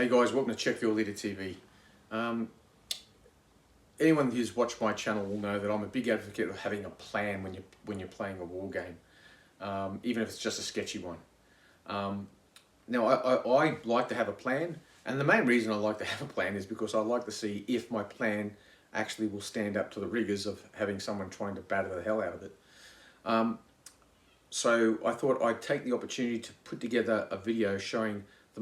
Hey guys, welcome to Check Your Leader TV. Anyone who's watched my channel will know that I'm a big advocate of having a plan when you're playing a war game, even if it's just a sketchy one. Now I like to have a plan, and the main reason I like to have a plan is because I like to see if my plan actually will stand up to the rigors of having someone trying to batter the hell out of it. So I thought I'd take the opportunity to put together a video showing the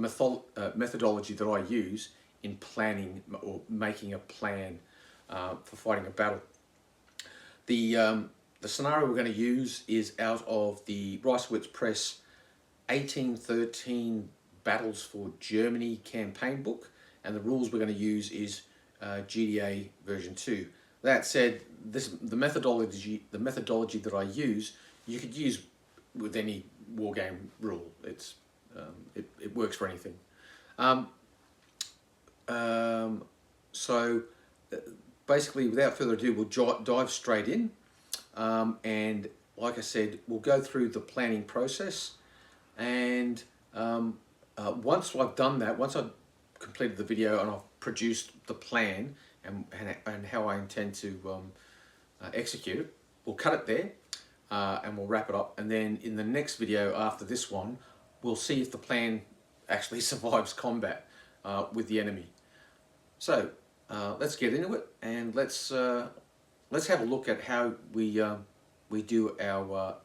methodology that I use in planning or making a plan for fighting a battle. The scenario we're going to use is out of the Reisswitz Press 1813 Battles for Germany campaign book, and the rules we're going to use is GDA version 2. That said, the methodology that I use, you could use with any war game rule. It works for anything. So basically, without further ado, we'll dive straight in, and like I said, we'll go through the planning process, and once I've done that, once I've completed the video and I've produced the plan and how I intend to execute it, we'll cut it there, and we'll wrap it up, and then in the next video after this one, we'll see if the plan actually survives combat with the enemy. So let's get into it, and let's have a look at how we do our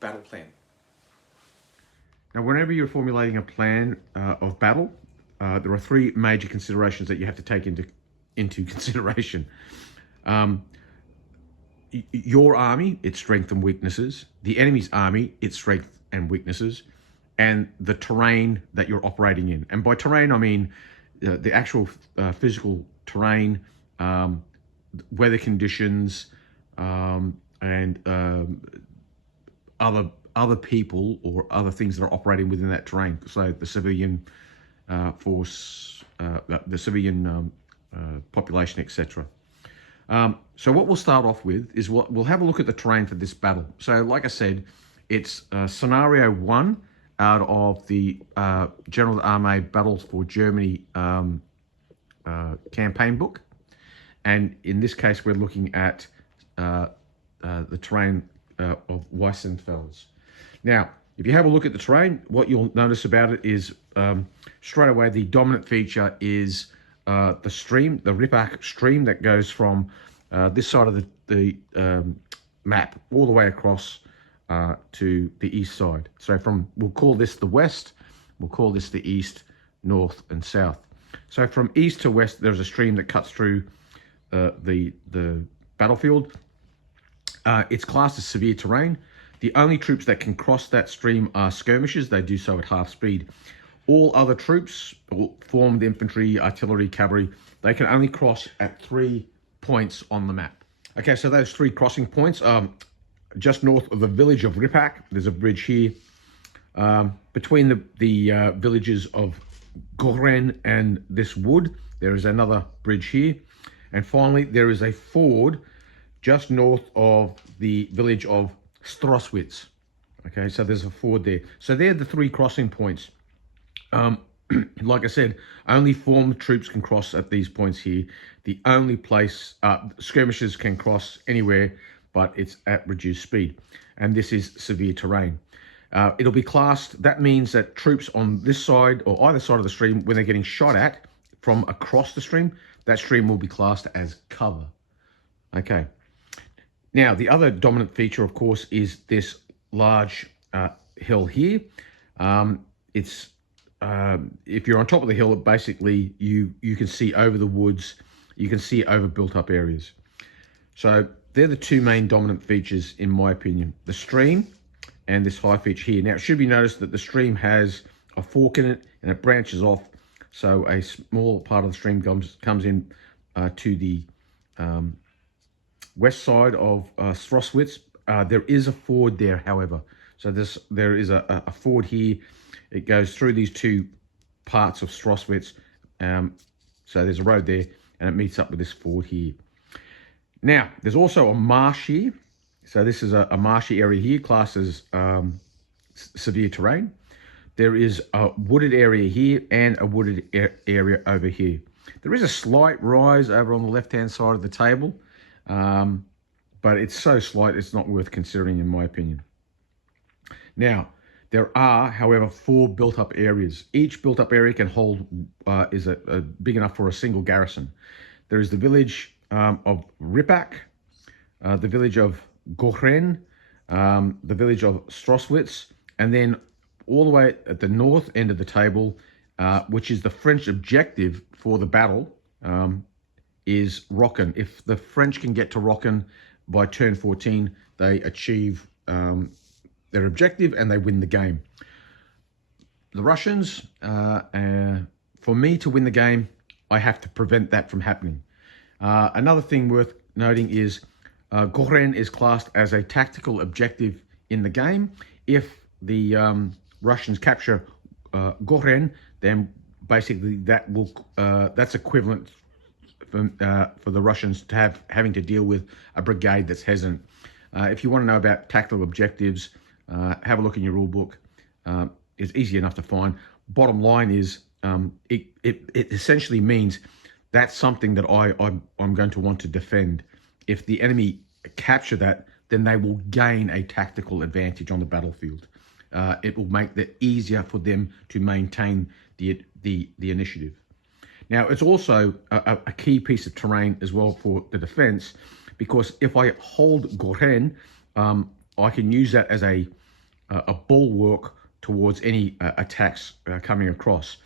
battle plan. Now, whenever you're formulating a plan of battle, there are three major considerations that you have to take into consideration. Your army, its strength and weaknesses, the enemy's army, its strength and weaknesses, and the terrain that you're operating in. And by terrain, I mean the actual physical terrain, weather conditions, and other people or other things that are operating within that terrain. So the civilian force, the civilian population, etc. So what we'll start off with is we'll have a look at the terrain for this battle. So like I said, it's scenario 1 out of the General Army Battles for Germany campaign book. And in this case, we're looking at the terrain of WEISSENFELS. Now, if you have a look at the terrain, what you'll notice about it is straight away the dominant feature is the stream, the Rippach stream that goes from this side of the map all the way across to the east side. So we'll call this the west, we'll call this the east, north and south. So from east to west, there's a stream that cuts through the battlefield. It's classed as severe terrain. The only troops that can cross that stream are skirmishers. They do so at half speed. All other troops, formed infantry, artillery, cavalry, they can only cross at 3 points on the map. Okay, so those 3 crossing points are just north of the village of Rippach. There's a bridge here. Between the villages of Goren and this wood, there is another bridge here. And finally, there is a ford just north of the village of Stroswitz. Okay, so there's a ford there. So they're the 3 crossing points. Like I said, only formed troops can cross at these points here. The only place skirmishers can cross anywhere, but it's at reduced speed. And this is severe terrain. It'll be classed, that means that troops on this side or either side of the stream, when they're getting shot at from across the stream, that stream will be classed as cover. Okay. Now, the other dominant feature, of course, is this large hill here. If you're on top of the hill, basically you can see over the woods, you can see over built-up areas. So they're the 2 main dominant features, in my opinion: the stream and this high feature here. Now, it should be noticed that the stream has a fork in it and it branches off, so a small part of the stream comes in to the west side of Stroswitz. There is a ford there, however. So there is a ford here. It goes through these 2 parts of Stroswitz. So there's a road there, and it meets up with this ford here. Now, there's also a marsh here. So this is a marshy area here, classed as severe terrain. there is a wooded area here and a wooded area over here. There is a slight rise over on the left-hand side of the table, but it's so slight it's not worth considering in my opinion. Now, there are, however, 4 built-up areas. Each built-up area can hold, is big enough for a single garrison. There is the village of Ripak, the village of Gohren, the village of Stroswitz, and then all the way at the north end of the table, which is the French objective for the battle, is Rocken. If the French can get to Rocken by turn 14, they achieve their objective and they win the game. The Russians, for me to win the game, I have to prevent that from happening. Another thing worth noting is Gohren is classed as a tactical objective in the game. If the Russians capture Gohren, then basically that's equivalent for the Russians to having to deal with a brigade that's hesitant. If you want to know about tactical objectives, have a look in your rule book. It's easy enough to find. Bottom line is, it essentially means that's something that I'm going to want to defend. If the enemy capture that, then they will gain a tactical advantage on the battlefield. It will make it easier for them to maintain the initiative. Now, it's also a key piece of terrain as well for the defense, because if I hold Gohren, I can use that as a bulwark towards any attacks coming across.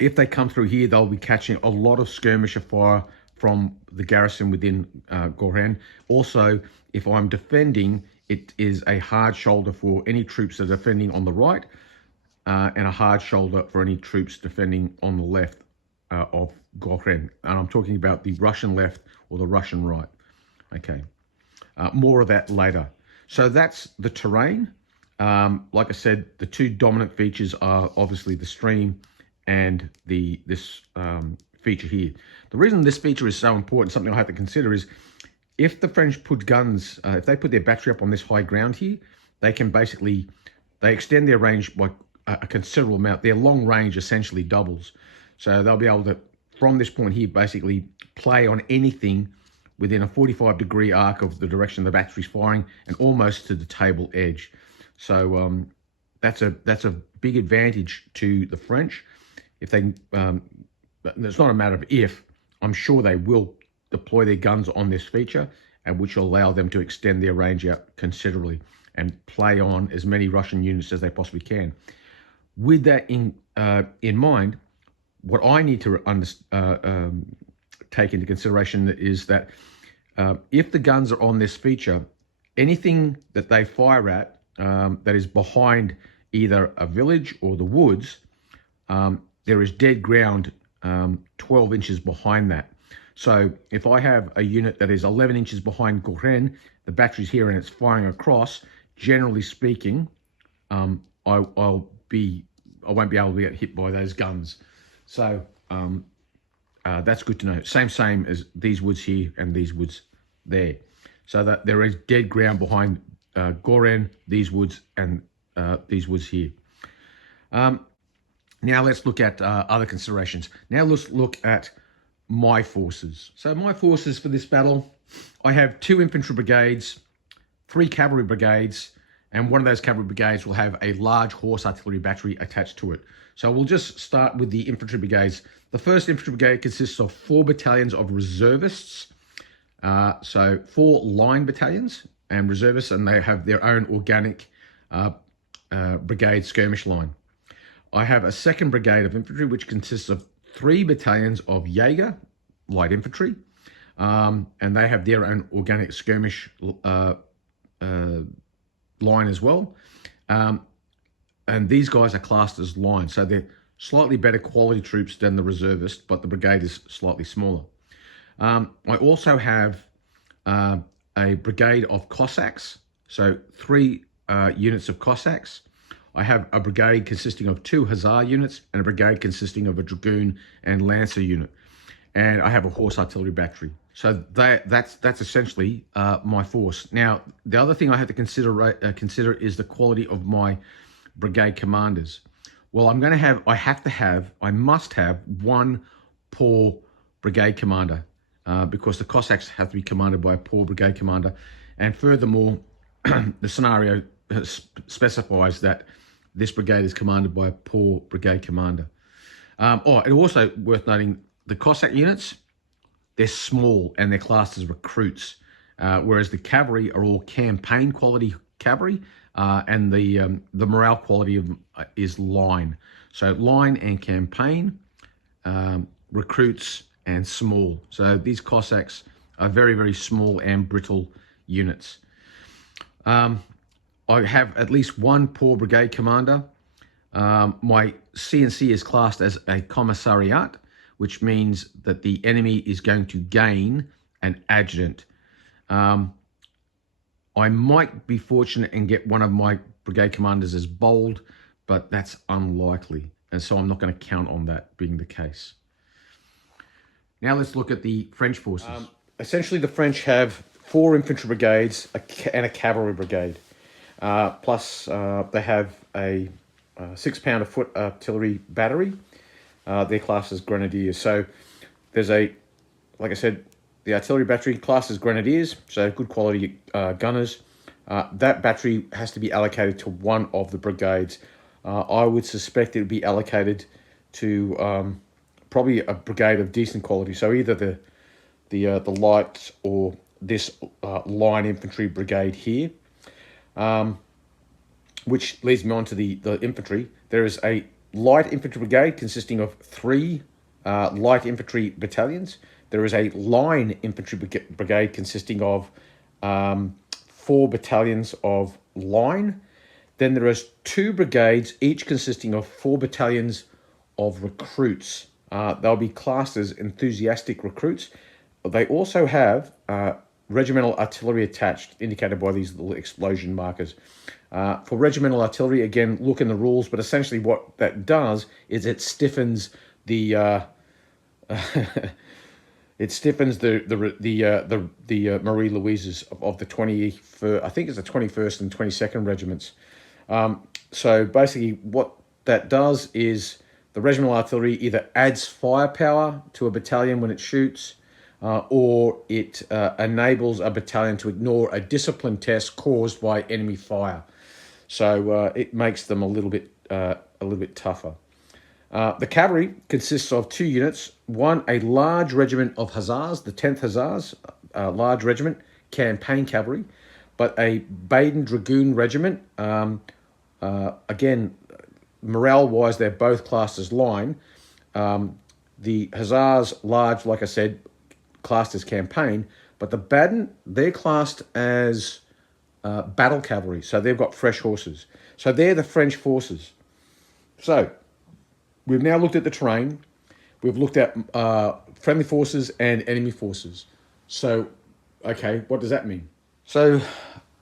If they come through here, they'll be catching a lot of skirmisher fire from the garrison within Gohren. Also, if I'm defending, it is a hard shoulder for any troops that are defending on the right, and a hard shoulder for any troops defending on the left of Gohren. And I'm talking about the Russian left or the Russian right. Okay, more of that later. So that's the terrain. Like I said, the 2 dominant features are obviously the stream and this feature here. The reason this feature is so important, something I have to consider, is if the French put guns, if they put their battery up on this high ground here, they can basically, they extend their range by a considerable amount. Their long range essentially doubles. So they'll be able to, from this point here, basically play on anything within a 45-degree arc of the direction the battery's firing and almost to the table edge. So that's a big advantage to the French. If they, it's not a matter of if, I'm sure they will deploy their guns on this feature, and which will allow them to extend their range out considerably and play on as many Russian units as they possibly can. With that in mind, what I need to take into consideration is that if the guns are on this feature, anything that they fire at that is behind either a village or the woods, there is dead ground 12 inches behind that. So if I have a unit that is 11 inches behind Gohren, the battery's here and it's firing across, generally speaking, I won't be able to get hit by those guns. So that's good to know. Same as these woods here and these woods there. So that there is dead ground behind Gohren, these woods, and these woods here. Now let's look at other considerations. Now let's look at my forces. So my forces for this battle, I have 2 infantry brigades, 3 cavalry brigades, and one of those cavalry brigades will have a large horse artillery battery attached to it. So we'll just start with the infantry brigades. The 1st infantry brigade consists of 4 battalions of reservists. So 4 line battalions and reservists, and they have their own organic brigade skirmish line. I have a 2nd brigade of infantry, which consists of 3 battalions of Jaeger, light infantry, and they have their own organic skirmish line as well. And these guys are classed as lines, so they're slightly better quality troops than the reservists, but the brigade is slightly smaller. I also have a brigade of Cossacks, so 3 units of Cossacks. I have a brigade consisting of 2 Hussar units and a brigade consisting of a Dragoon and Lancer unit. And I have a horse artillery battery. So that's essentially my force. Now, the other thing I have to consider is the quality of my brigade commanders. Well, I must have one poor brigade commander because the Cossacks have to be commanded by a poor brigade commander. And furthermore, the scenario specifies that this brigade is commanded by a poor brigade commander. And also worth noting, the Cossack units, they're small and they're classed as recruits, whereas the cavalry are all campaign quality cavalry, and the morale quality is line. So line and campaign, recruits and small. So these Cossacks are very, very small and brittle units. I have at least one poor brigade commander. My CNC is classed as a commissariat, which means that the enemy is going to gain an adjutant. I might be fortunate and get one of my brigade commanders as bold, but that's unlikely. And so I'm not going to count on that being the case. Now let's look at the French forces. Essentially, the French have 4 infantry brigades and a cavalry brigade. Plus, they have a 6-pounder-foot artillery battery. They're classed as grenadiers. So there's like I said, the artillery battery classed as grenadiers, so good quality gunners. That battery has to be allocated to one of the brigades. I would suspect it would be allocated to probably a brigade of decent quality. So either the light or this line infantry brigade here. Which leads me on to the infantry. There is a light infantry brigade consisting of 3 light infantry battalions. There is a line infantry brigade consisting of 4 battalions of line. Then there is 2 brigades, each consisting of 4 battalions of recruits. They'll be classed as enthusiastic recruits. They also have regimental artillery attached, indicated by these little explosion markers. For regimental artillery, again, look in the rules, but essentially what that does is it stiffens the Marie Louises of the 21st, I think it's the 21st and 22nd regiments. So basically, what that does is the regimental artillery either adds firepower to a battalion when it shoots, or it enables a battalion to ignore a discipline test caused by enemy fire. So it makes them a little bit tougher. The cavalry consists of 2 units. One, a large regiment of hussars, the 10th Hussars, a large regiment, campaign cavalry, but a Baden Dragoon regiment. Again, morale-wise, they're both classed as line. The hussars, large, like I said, classed as campaign, but the Baden, they're classed as battle cavalry, so they've got fresh horses. So they're the French forces. So we've now looked at the terrain. We've looked at friendly forces and enemy forces. So, okay, what does that mean? So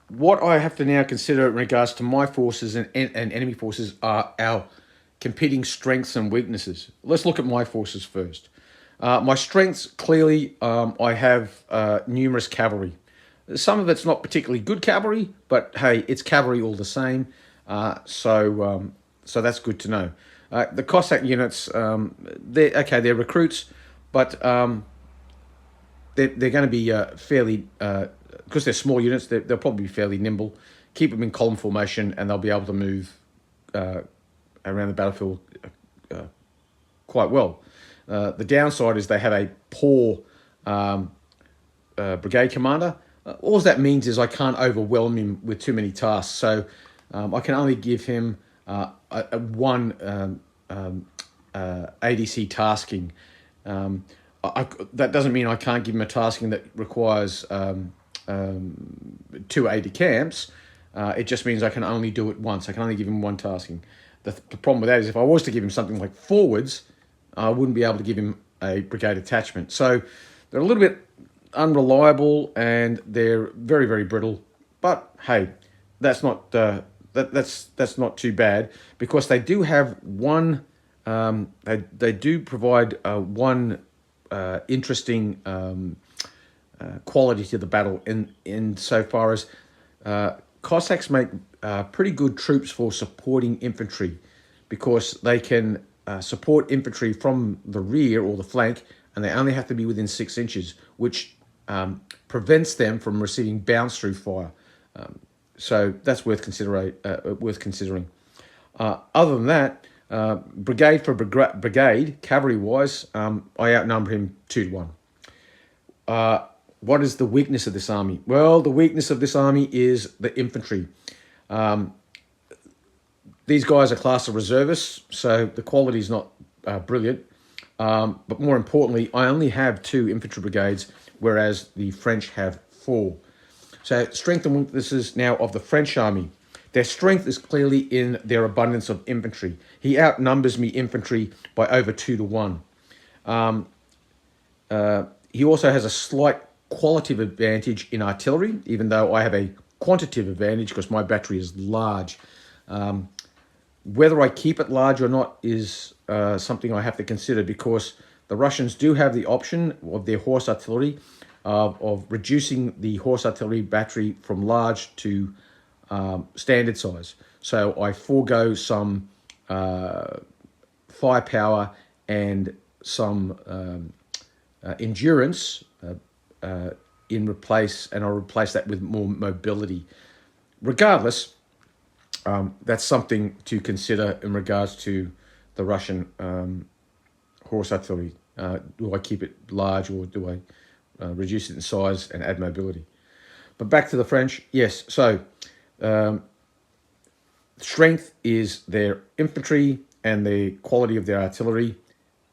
what I have to now consider in regards to my forces and enemy forces are our competing strengths and weaknesses. Let's look at my forces first. My strengths, clearly, I have numerous cavalry. Some of it's not particularly good cavalry, but hey, it's cavalry all the same. So that's good to know. The Cossack units, they're recruits, but they're going to be fairly, because they're small units, they'll probably be fairly nimble. Keep them in column formation, and they'll be able to move around the battlefield quite well. The downside is they have a poor brigade commander. All that means is I can't overwhelm him with too many tasks. So I can only give him one ADC tasking. That doesn't mean I can't give him a tasking that requires 2 aide camps. It just means I can only do it once. I can only give him one tasking. The problem with that is if I was to give him something like forwards, I wouldn't be able to give him a brigade attachment. So they're a little bit unreliable and they're very, very brittle. But hey, that's not that's not too bad, because they do have one. They do provide one interesting quality to the battle in so far as Cossacks make pretty good troops for supporting infantry because they can support infantry from the rear or the flank, and they only have to be within 6 inches, which prevents them from receiving bounce-through fire. So that's worth considering. Other than that, brigade for brigade, cavalry-wise, I outnumber him 2 to 1. What is the weakness of this army? Well, the weakness of this army is the infantry. These guys are class of reservists, so the quality is not brilliant. But more importantly, I only have 2 infantry brigades, whereas the French have 4. So strength and weaknesses now of the French army. Their strength is clearly in their abundance of infantry. He outnumbers me infantry by over 2 to 1. He also has a slight qualitative advantage in artillery, even though I have a quantitative advantage because my battery is large. Whether I keep it large or not is something I have to consider, because the Russians do have the option of their horse artillery of reducing the horse artillery battery from large to standard size. So I forego some firepower and some endurance and I'll replace that with more mobility. Regardless, that's something to consider in regards to the Russian horse artillery. Do I keep it large, or do I reduce it in size and add mobility? But back to the French, yes. So strength is their infantry and the quality of their artillery.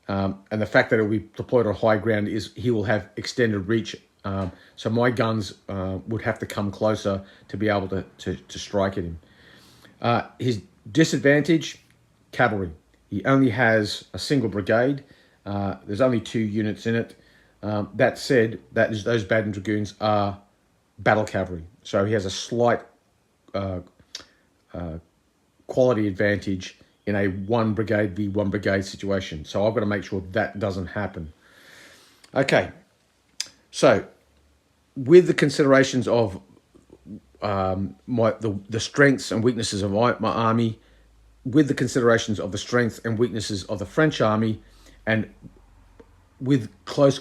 And the fact that it will be deployed on high ground is he will have extended reach. So my guns would have to come closer to be able to strike at him. His disadvantage, cavalry. He only has a single brigade. There's only 2 units in it. That said, those Baden Dragoons are battle cavalry. So he has a slight quality advantage in a 1 brigade v 1 brigade situation. So I've got to make sure that doesn't happen. Okay, so with the considerations of the strengths and weaknesses of my army, with the considerations of the strengths and weaknesses of the French army, and with close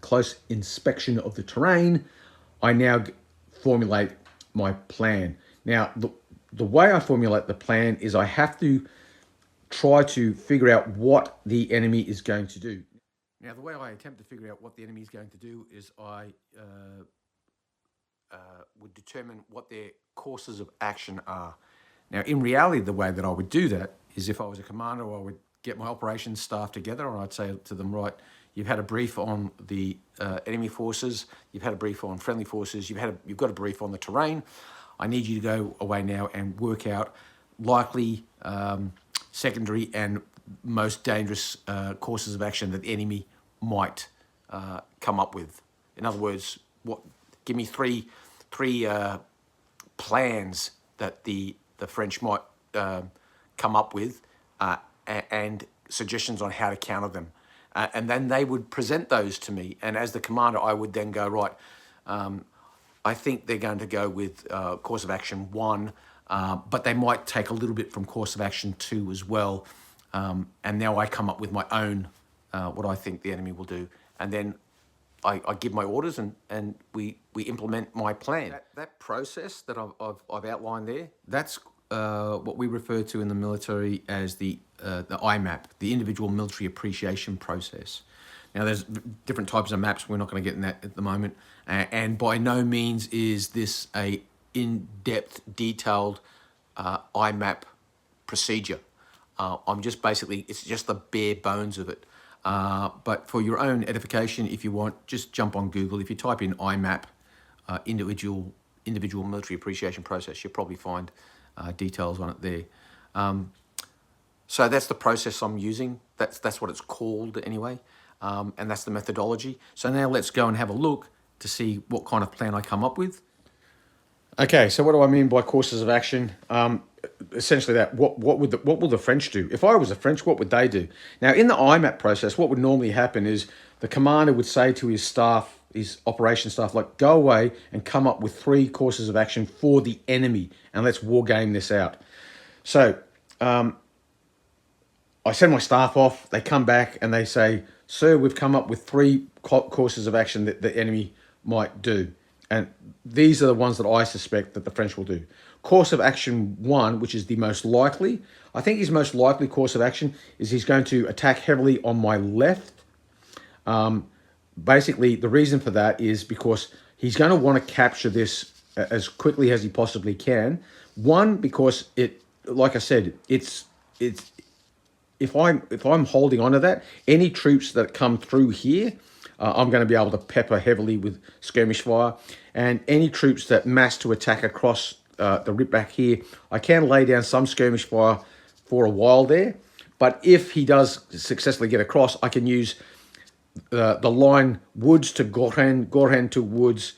close inspection of the terrain, I now formulate my plan. Now, the way I formulate the plan is I have to try to figure out what the enemy is going to do. Now, the way I attempt to figure out what the enemy is going to do is I would determine what their courses of action are. Now, in reality, the way that I would do that is, if I was a commander, I would get my operations staff together and I'd say to them, right, you've had a brief on the enemy forces, you've had a brief on friendly forces, you've got a brief on the terrain. I need you to go away now and work out likely secondary and most dangerous courses of action that the enemy might come up with. In other words, give me three plans that the French might come up with and suggestions on how to counter them. And then they would present those to me. And as the commander, I would then go, right, I think they're going to go with course of action 1, but they might take a little bit from course of action 2 as well. And now I come up with my own, what I think the enemy will do. And then I give my orders and we implement my plan. That process that I've outlined there, that's what we refer to in the military as the IMAP, the Individual Military Appreciation Process. Now, there's different types of maps. We're not going to get in that at the moment. And by no means is this a in-depth, detailed IMAP procedure. I'm just basically, it's just the bare bones of it. But for your own edification, if you want, just jump on Google. If you type in IMAP, Individual Military Appreciation Process, you'll probably find details on it there. So that's the process I'm using. That's what it's called anyway. And that's the methodology. So now let's go and have a look to see what kind of plan I come up with. Okay, so what do I mean by courses of action? Essentially that, what will the French do? If I was the French, what would they do? Now, in the IMAP process, what would normally happen is the commander would say to his staff, his operation staff, like, go away and come up with 3 courses of action for the enemy, and let's war game this out. So I send my staff off. They come back and they say, sir, we've come up with 3 courses of action that the enemy might do. And these are the ones that I suspect that the French will do. Course of action 1, which is the most likely, I think his most likely course of action is he's going to attack heavily on my left. Basically, the reason for that is because he's going to want to capture this as quickly as he possibly can. One, because it, like I said, it's if I'm holding on to that, any troops that come through here, I'm going to be able to pepper heavily with skirmish fire, and any troops that mass to attack across the rip back here, I can lay down some skirmish fire for a while there. But if he does successfully get across, I can use the line Woods to Goren, Goren to Woods,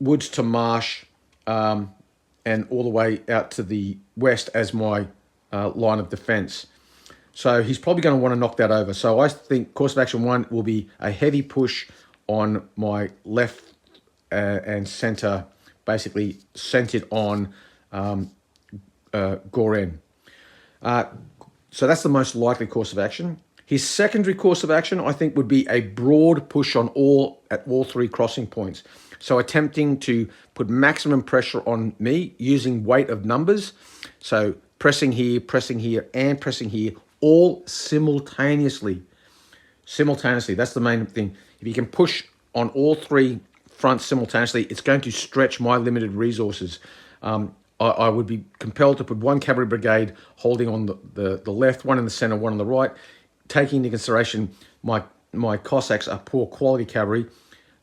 Woods to Marsh, and all the way out to the west as my line of defense. So he's probably going to want to knock that over. So I think course of action 1 will be a heavy push on my left and center, basically centered on Goren. So that's the most likely course of action. His secondary course of action, I think, would be a broad push on at all 3 crossing points. So attempting to put maximum pressure on me using weight of numbers. So pressing here, and pressing here, all simultaneously. Simultaneously, that's the main thing. If you can push on all 3 fronts simultaneously, it's going to stretch my limited resources. I would be compelled to put 1 cavalry brigade holding on the left, 1 in the center, 1 on the right. Taking into consideration my Cossacks are poor quality cavalry,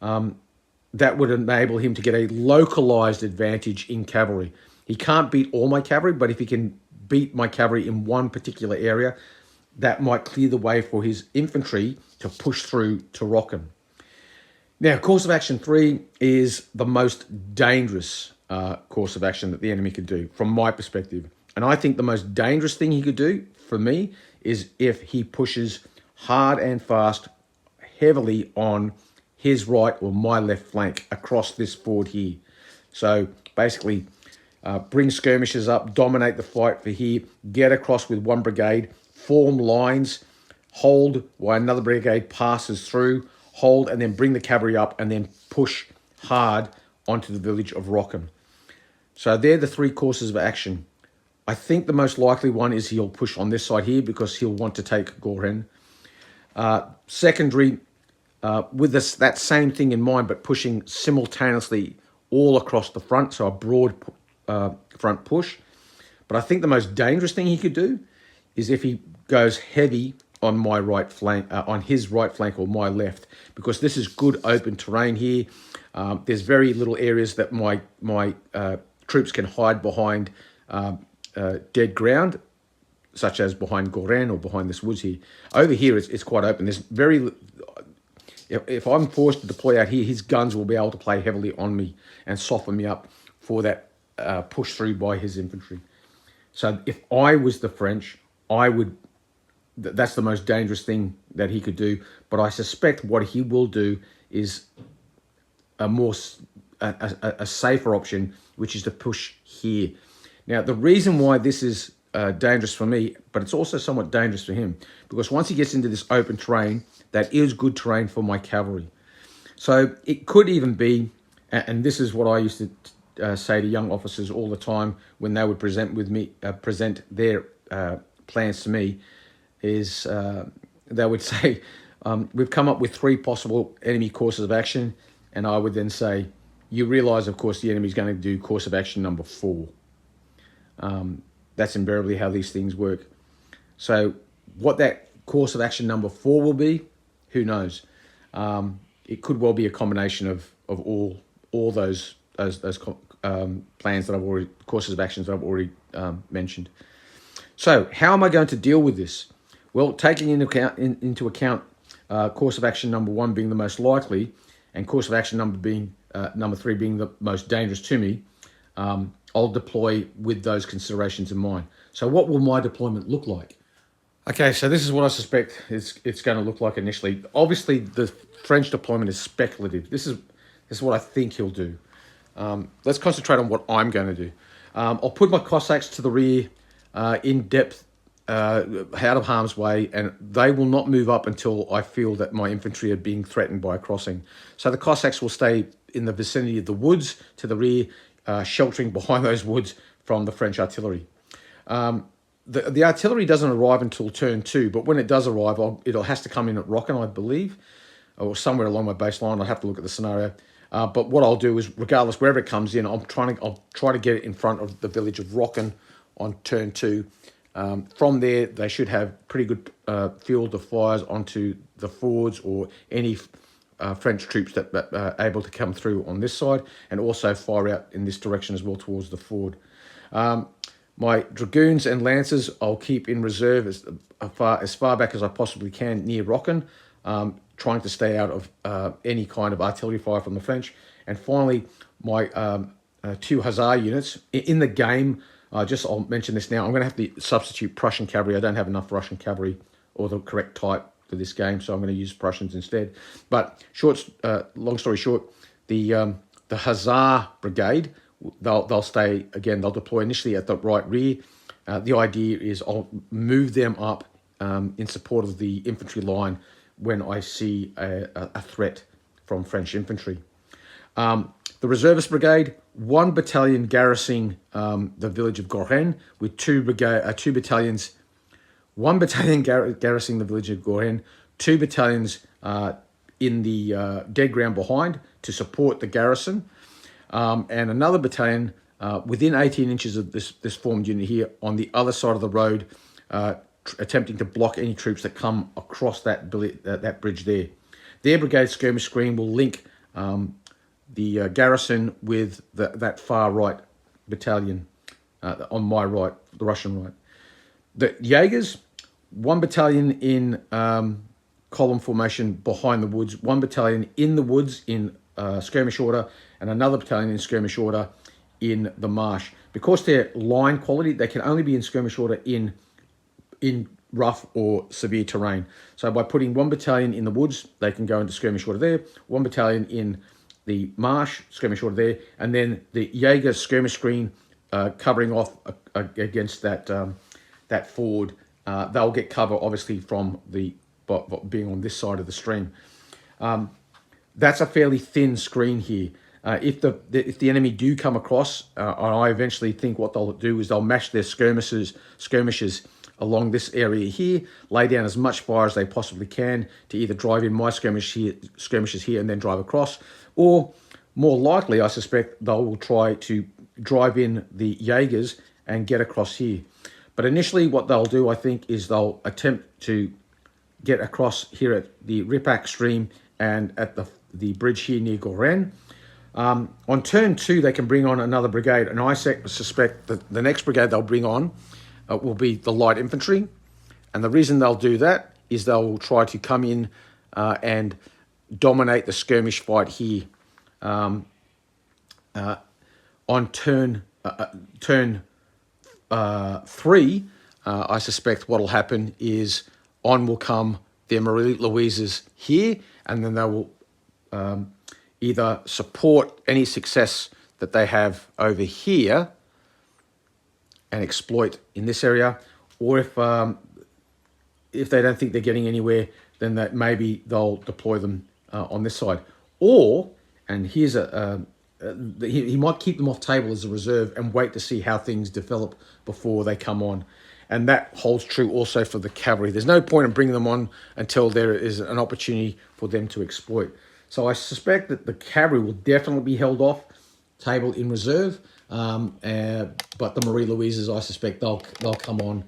that would enable him to get a localized advantage in cavalry. He can't beat all my cavalry, but if he can beat my cavalry in one particular area, that might clear the way for his infantry to push through to Rocken. Now, course of action 3 is the most dangerous course of action that the enemy could do from my perspective. And I think the most dangerous thing he could do for me is if he pushes hard and fast, heavily on his right or my left flank across this ford here. So basically bring skirmishers up, dominate the fight for here, get across with 1 brigade, form lines, hold while another brigade passes through, hold, and then bring the cavalry up and then push hard onto the village of Rocken. So they're the 3 courses of action. I think the most likely one is he'll push on this side here because he'll want to take Goren. Secondary, with that same thing in mind, but pushing simultaneously all across the front, so a broad front push. But I think the most dangerous thing he could do is if he goes heavy on my right flank, on his right flank or my left, because this is good open terrain here. There's very little areas that my troops can hide behind dead ground, such as behind Goren or behind this woods here. Over here, it's quite open. There's very, if I'm forced to deploy out here, his guns will be able to play heavily on me and soften me up for that push through by his infantry. So if I was the French, I would, that's the most dangerous thing that he could do. But I suspect what he will do is a safer option, which is to push here. Now, the reason why this is dangerous for me, but it's also somewhat dangerous for him, because once he gets into this open terrain, that is good terrain for my cavalry. So it could even be, and this is what I used to say to young officers all the time when they would present their plans to me, is they would say, we've come up with 3 possible enemy courses of action, and I would then say, you realize, of course, the enemy is going to do course of action number 4. That's invariably how these things work. So what that course of action number 4 will be, who knows? It could well be a combination of all those plans that I've already, courses of actions that I've already mentioned. So how am I going to deal with this? Well, taking into account course of action number 1 being the most likely, and course of action number 3 being the most dangerous to me, I'll deploy with those considerations in mind. So what will my deployment look like? Okay, so this is what I suspect it's going to look like initially. Obviously, the French deployment is speculative. This is what I think he'll do. Let's concentrate on what I'm going to do. I'll put my Cossacks to the rear, in depth, out of harm's way, and they will not move up until I feel that my infantry are being threatened by a crossing. So the Cossacks will stay in the vicinity of the woods to the rear, sheltering behind those woods from the French artillery. The artillery doesn't arrive until turn 2, but when it does arrive, it has to come in at Rocken, I believe, or somewhere along my baseline. I'll have to look at the scenario. But what I'll do is, regardless, wherever it comes in, I'll try to get it in front of the village of Rocken on turn 2. From there, they should have pretty good field of fires onto the fords or any French troops that are able to come through on this side, and also fire out in this direction as well towards the ford. My dragoons and lancers I'll keep in reserve as far back as I possibly can near Rocken, trying to stay out of any kind of artillery fire from the French. And finally, my 2 Hussar units in the game. I'll mention this now. I'm going to have to substitute Prussian cavalry. I don't have enough Russian cavalry or the correct type for this game, so I'm going to use Prussians instead. But long story short, the Hussar brigade, they'll stay again. They'll deploy initially at the right rear. The idea is I'll move them up in support of the infantry line when I see a threat from French infantry. The reservist brigade, 1 battalion garrisoning the village of Goren, with 2 battalions. 1 battalion garrisoning the village of Goren, 2 battalions in the dead ground behind to support the garrison, and another battalion within 18 inches of this formed unit here on the other side of the road, attempting to block any troops that come across that bridge there. Their brigade skirmish screen will link the garrison with that far right battalion on my right, the Russian right. The Jaegers, 1 battalion in column formation behind the woods, 1 battalion in the woods in skirmish order, and another battalion in skirmish order in the marsh. Because they're line quality, they can only be in skirmish order in rough or severe terrain. So by putting 1 battalion in the woods, they can go into skirmish order there, 1 battalion in the marsh, skirmish order there, and then the Jaeger skirmish screen covering off against that ford. They'll get cover, obviously, from being on this side of the stream. That's a fairly thin screen here. If the enemy do come across, I eventually think what they'll do is they'll mash their skirmishes along this area here, lay down as much fire as they possibly can to either drive in my skirmishes here and then drive across, or more likely, I suspect, they will try to drive in the Jaegers and get across here. But initially what they'll do, I think, is they'll attempt to get across here at the Ripak stream and at the bridge here near Goren. On turn 2, they can bring on another brigade, and I suspect that the next brigade they'll bring on will be the light infantry. And the reason they'll do that is they'll try to come in and dominate the skirmish fight here. On turn 3, I suspect what will happen is on will come their Marie Louises here, and then they will either support any success that they have over here and exploit in this area, or if they don't think they're getting anywhere, then that maybe they'll deploy them on this side. Or, and here's he might keep them off table as a reserve and wait to see how things develop before they come on. And that holds true also for the cavalry. There's no point in bringing them on until there is an opportunity for them to exploit. So I suspect that the cavalry will definitely be held off table in reserve, but the Marie Louises, I suspect they'll come on,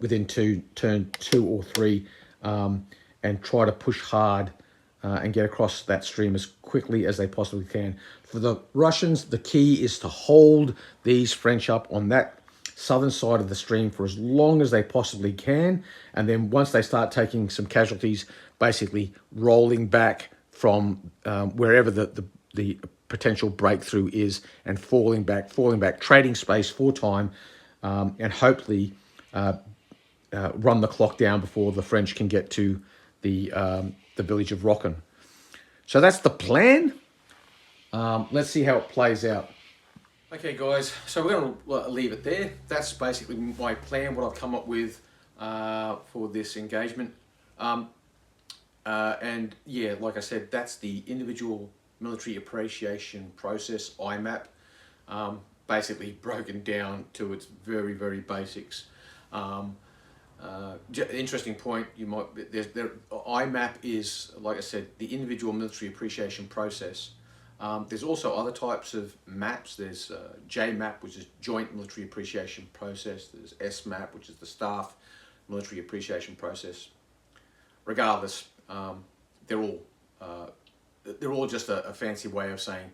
within turn 2 or 3, and try to push hard and get across that stream as quickly as they possibly can. For the Russians, the key is to hold these French up on that southern side of the stream for as long as they possibly can, and then once they start taking some casualties, basically rolling back from wherever the potential breakthrough is, and falling back, trading space for time, and hopefully run the clock down before the French can get to the village of Rocken. So that's the plan. Let's see how it plays out. Okay, guys, so we're going to leave it there. That's basically my plan, what I've come up with for this engagement. And yeah, like I said, that's the individual military appreciation process, IMAP, basically broken down to its very, very basics. Interesting point. You might IMAP is, like I said, the individual military appreciation process. There's also other types of maps. There's JMAP, which is Joint Military Appreciation Process. There's SMAP, which is the Staff Military Appreciation Process. Regardless, they're all just a fancy way of saying,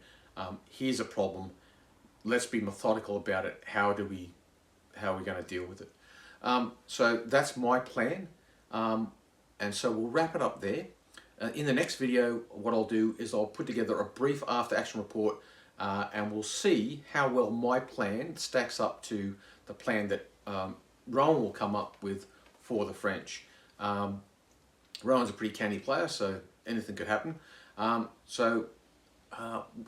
here's a problem. Let's be methodical about it. How are we going to deal with it? So that's my plan, and so we'll wrap it up there. In the next video, what I'll do is I'll put together a brief after action report, and we'll see how well my plan stacks up to the plan that Rowan will come up with for the French. Rowan's a pretty canny player, so anything could happen. I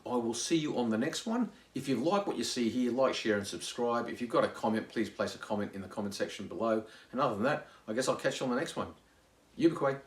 will see you on the next one. If you like what you see here, like, share and subscribe. If you've got a comment, please place a comment in the comment section below. And other than that, I guess I'll catch you on the next one. Ubiquay.